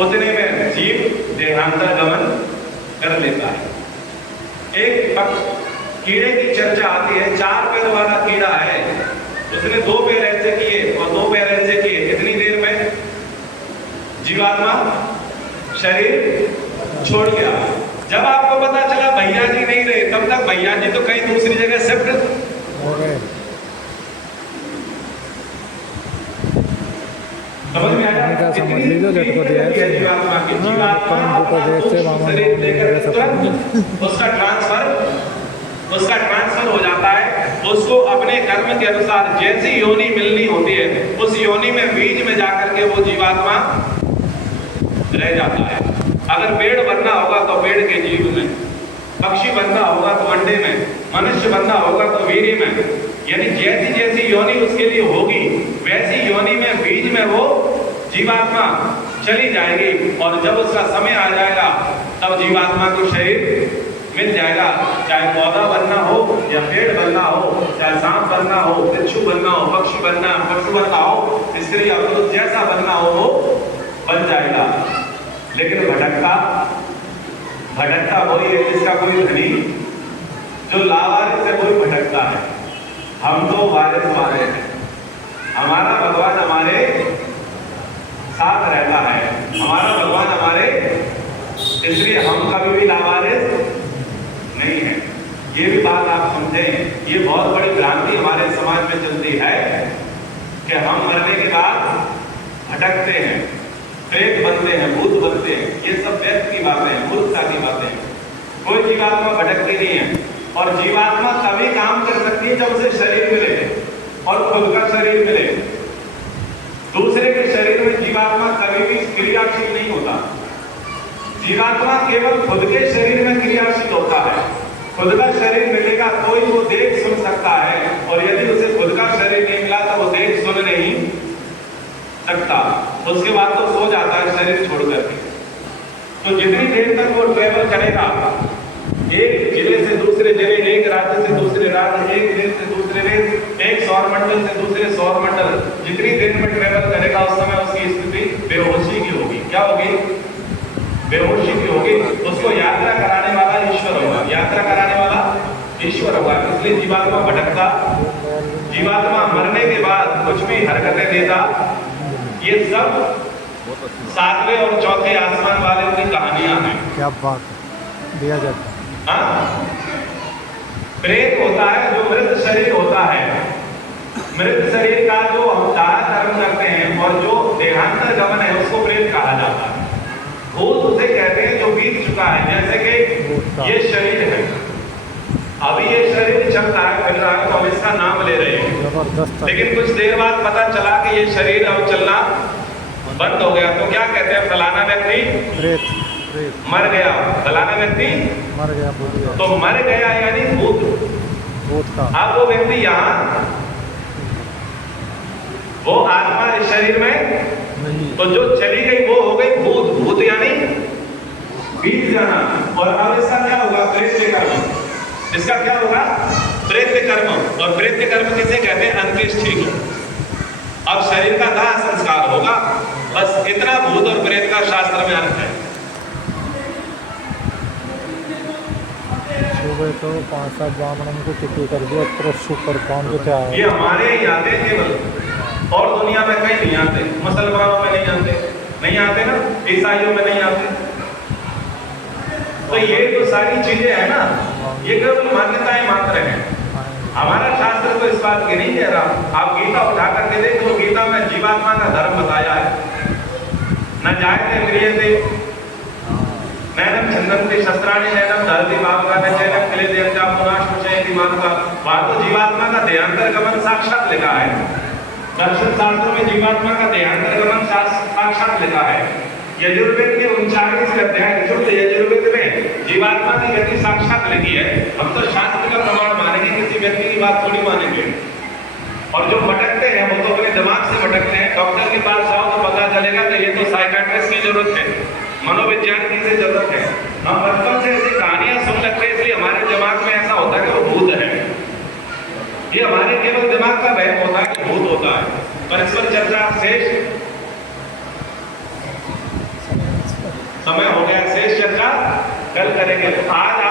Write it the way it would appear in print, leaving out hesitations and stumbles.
उतने में जीव देहांतर गमन कर लेता है। एक कीड़े की चर्चा आती है, 4 पैर वाला कीड़ा है, उसने 2 पैर ऐसे किए और 2 पैर ऐसे किए, इतनी देर में जीवात्मा शरीर छोड़ गया। जब आपको पता चला भैया जी नहीं रहे, तब तक भैया जी तो कहीं दूसरी जगह शिफ्ट हो गए। समझ में आया? समझ लीजिए झटको दिया है जीवात्मा की उसका ट्रांसफर हो जाता है। उसको अपने कर्म के अनुसार जैसी योनि मिलनी होती है, उस योनि में बीज में जाकर के वो जीवात्मा रह जाता है। अगर पेड़ बनना होगा तो पेड़ के जीव में, पक्षी बनना होगा तो अंडे में, मनुष्य बनना होगा तो वीर्य में, यानी जैसी जैसी योनि उसके लिए होगी वैसी योनि में बीज में वो जीवात्मा चली जाएगी। और जब उसका समय आ जाएगा तब जीवात्मा को शरीर मिल जाएगा। चाहे पौधा बनना हो या पेड़ बनना हो, चाहे सांप बनना हो, बिच्छू बनना हो, पक्षी बनना, पशु बनना हो, स्त्री या पुरुष जैसा बनना हो वो बन जाएगा। लेकिन भटकता वही है जिसका कोई धनी, जो लावारिस है कोई भटकता है। हम तो वारिस वाले हैं, हमारा भगवान हमारे साथ रहता है, हमारा भगवान हमारे, इसलिए हम कभी भी लावारिस नहीं है। ये भी बात आप समझें। ये बहुत बड़ी भ्रांति हमारे समाज में चलती है कि हम मरने के बाद भटकते हैं, प्रेत बनते हैं, भूत बनते हैं। ये सब व्यर्थ की बातें हैं, मूर्खता की बातें हैं। कोई जीवात्मा भटकती नहीं है। और जीवात्मा तभी काम कर सकती है जब उसे शरीर मिले और खुद का शरीर मिले। दूसरे के शरीर में जीवात्मा कभी भी क्रियाशील नहीं होता। जीवात्मा केवल खुद के शरीर में क्रियाशील होता है। खुद का शरीर मिलेगा तो ही वो देख सुन सकता है, और यदि उसे खुद का शरीर नहीं मिला तो वो देख सुन नहीं सकता। उसके बाद तो सो जाता है शरीर छोड़ करके। तो जितनी देर तक वो ट्रेवल करेगा, एक जिले से दूसरे जिले, एक राज्य से दूसरे राज्य, एक देश से दूसरे देश, एक सौर मंडल से दूसरे सौर मंडल, जितनी देर में ट्रेवल करेगा उस समय उसकी स्थिति बेहोशी की होगी। क्या होगी? बेहोशी की होगी। उसको यात्रा कराने वाला ईश्वर होगा, यात्रा कराने वाला ईश्वर होगा। इसलिए जीवात्मा भटकता, जीवात्मा मरने के बाद कुछ भी हरकतें देता, ये सब 7वें और 4थे आसमान वाले की कहानियां हैं। क्या बात दिया जाता है। प्रेत होता है जो मृत शरीर होता है। मृत शरीर का जो हम दाह कर्म करते हैं और जो देहांतर गमन है उसको प्रेत कहा जाता है। भूत उसे कहते हैं जो बीत चुका है। जैसे कि ये शरीर है, अभी ये शरीर चलता है, फिर रहा है, तो हम इसका नाम ले रहे हैं। लेकिन कुछ देर बाद पता चला कि ये शरीर अब चलना बंद हो गया, तो क्या कहते हैं? फलाना व्यक्ति मर गया, फलाना व्यक्ति मर गया। तो मर गया यानी भूत का। अब वो व्यक्ति यहाँ, वो आत्मा इस शरीर में, तो जो चली गई वो हो गई भूत। भूत यानी बीत जाना। और अब इसका क्या होगा? प्रेत्य कर्म। इसका क्या होगा? प्रेत्य कर्म। और प्रेत्य कर्म किसे कहते हैं? अंत्येष्टि को। अब शरीर का दाह संस्कार होगा। बस इतना भूत और प्रेत का शास्त्र में अर्थ है। सुबह तो 5-7 ब्राह्मणों को टिकट कर दिया, सुपर कौन को क्या है? ये हमारे ही आते केवल, और दुनिया में कहीं नहीं आते। मुसलमानों में नहीं आते, नहीं आते ना, ईसाइयों में नहीं आते। तो ये तो सारी चीजें है ना, ये केवल मान्यताएं मात्र हैं। हमारा शास्त्र तो इस बात की नहीं कह रहा। आप गीता उठा करके देख लो, गीता में जीवात्मा का धर्म बताया है। न जायते म्रियते नैनम छंदन्ति शस्त्राणि नैनम दहति पावका न चैनम क्लेदयं च पुनश्चयति मानुका। वहाँ तो जीवात्मा का देहांतर गमन साक्षात लिखा है। दर्शन शास्त्रों में जीवात्मा का देहांतर गमन साक्षात लिखा है। यजुर्वेद के 39 अध्याय शुद्ध यजुर्वेद में जीवात्मा की गति साक्षात लिखी है। हम तो शास्त्र का प्रमाण मानेंगे, किसी व्यक्ति की बात थोड़ी मानेंगे। और जो भटकते हैं वो तो अपने दिमाग से भटकते हैं। डॉक्टर के पास जाओ तो पता चलेगा कि ये तो साइकियाट्रिस्ट की जरूरत है, मनोविज्ञान की से जरूरत है। हम बचपन से ऐसी कहानियां सुन लगते हैं, इसलिए हमारे दिमाग में ऐसा होता है कि वो भूत है। ये हमारे केवल दिमाग का वहम होता है कि भूत होता है। पर इस पर चर्चा शेष समय हो गया शेष चर्चा कल करेंगे। तो आज